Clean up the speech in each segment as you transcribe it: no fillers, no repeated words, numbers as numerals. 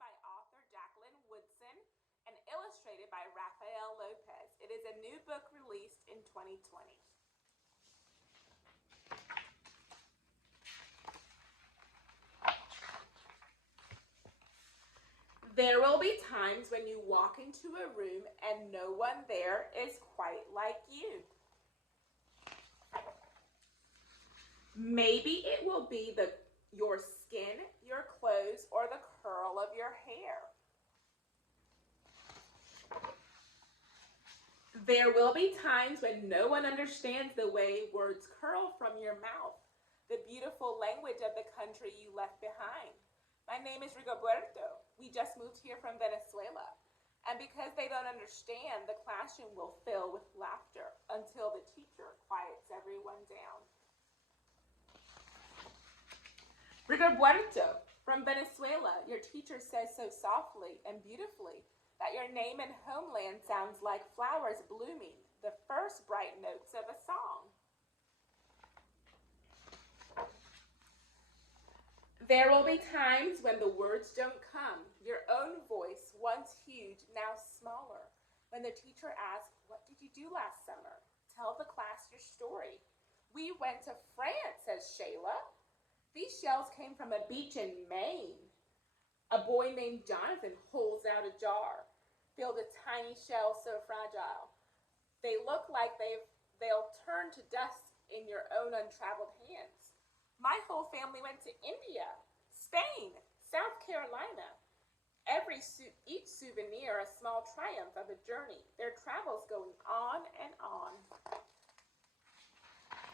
by author Jacqueline Woodson and illustrated by Rafael Lopez. It is a new book released in 2020. There will be times when you walk into a room and no one there is quite like you. Maybe it will be your skin, your clothes, or the curl of your hair. There will be times when no one understands the way words curl from your mouth, the beautiful language of the country you left behind. My name is Rigoberto. We just moved here from Venezuela. And because they don't understand, the classroom will fill with laughter until the teacher quiets everyone down. Rigoberto, from Venezuela, your teacher says so softly and beautifully that your name and homeland sounds like flowers blooming, the first bright notes of a song. There will be times when the words don't come, your own voice, once huge, now smaller. When the teacher asks, "What did you do last summer? Tell the class your story." "We went to France," says Shayla. "These shells came from a beach in Maine." A boy named Jonathan holds out a jar, filled with tiny shells so fragile. They look like they'll turn to dust in your own untraveled hands. "My whole family went to India, Spain, South Carolina." Each souvenir a small triumph of a journey, their travels going on and on.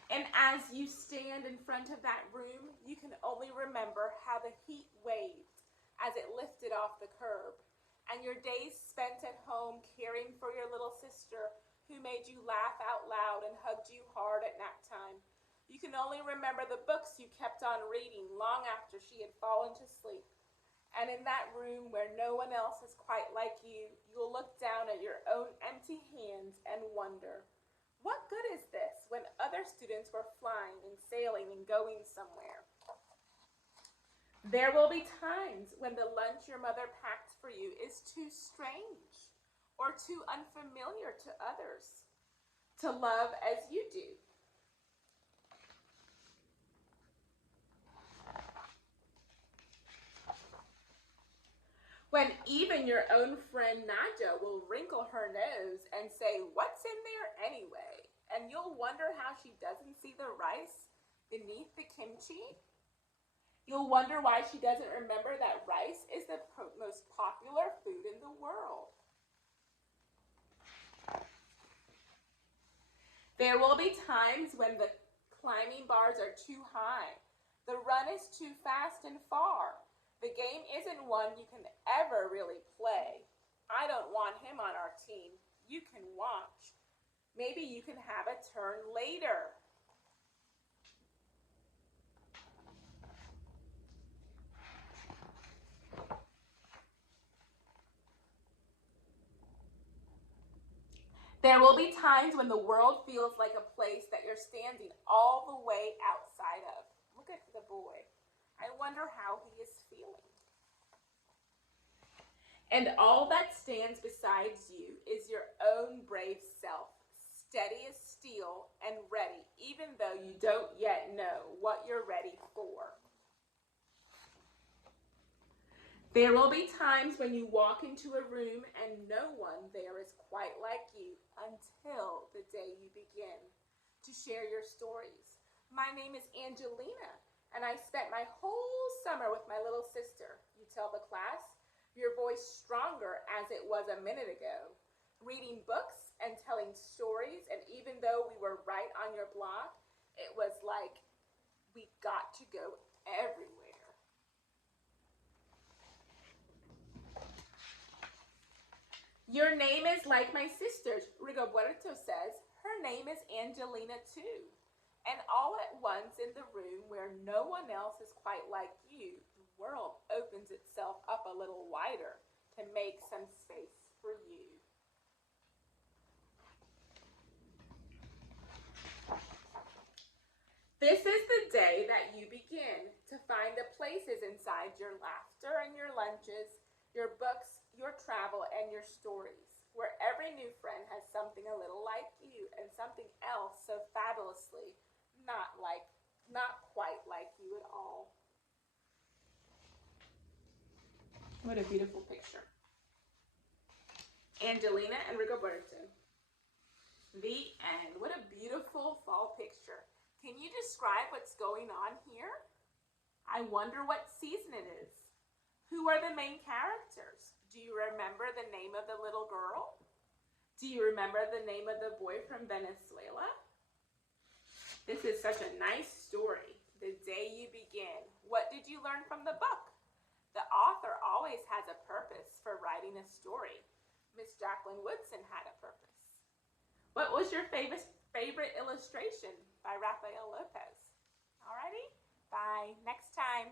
And as you stand in front of that room, you can only remember how the heat waved as it lifted off the curb, and your days spent at home caring for your little sister who made you laugh out loud and hugged you hard at nap time. You can only remember the books you kept on reading long after she had fallen to sleep. And in that room where no one else is quite like you, you'll look down at your own empty hands and wonder, what good is this when other students were flying and sailing and going somewhere? There will be times when the lunch your mother packed for you is too strange or too unfamiliar to others to love as you do. When even your own friend Naja will wrinkle her nose and say, "What's in there anyway?" And you'll wonder how she doesn't see the rice beneath the kimchi. You'll wonder why she doesn't remember that rice is the most popular food in the world. There will be times when the climbing bars are too high, the run is too fast and far. The game isn't one you can ever really play. "I don't want him on our team." You can watch. Maybe you can have a turn later. There will be times when the world feels like a place that you're standing all the way outside of. Look at the boy. I wonder how he is feeling. And all that stands besides you is your own brave self, steady as steel and ready, even though you don't yet know what you're ready for. There will be times when you walk into a room and no one there is quite like you until the day you begin to share your stories. My name is Angelina, and I spent my whole summer with my little sister. You tell the class, your voice stronger as it was a minute ago, reading books and telling stories, and even though we were right on your block, it was like we got to go everywhere. Your name is like my sister's, Rigoberto says. Her name is Angelina too. And all at once in the room where no one else is quite like you, the world opens itself up a little wider to make some space for you. This is the day that you begin to find the places inside your laughter and your lunches your books, your travel, and your stories, where every new friend has something a little like you and something else so fabulously not quite like you at all. What a beautiful picture. Angelina and Rigoberto. The end. What a beautiful fall picture. Can you describe what's going on here? I wonder what season it is. Who are the main characters? Do you remember the name of the little girl? Do you remember the name of the boy from Venezuela? This is such a nice story. The day you begin. What did you learn from the book? The author always has a purpose for writing a story. Miss Jacqueline Woodson had a purpose. What was your favorite illustration by Rafael Lopez? Alrighty, bye. Next time.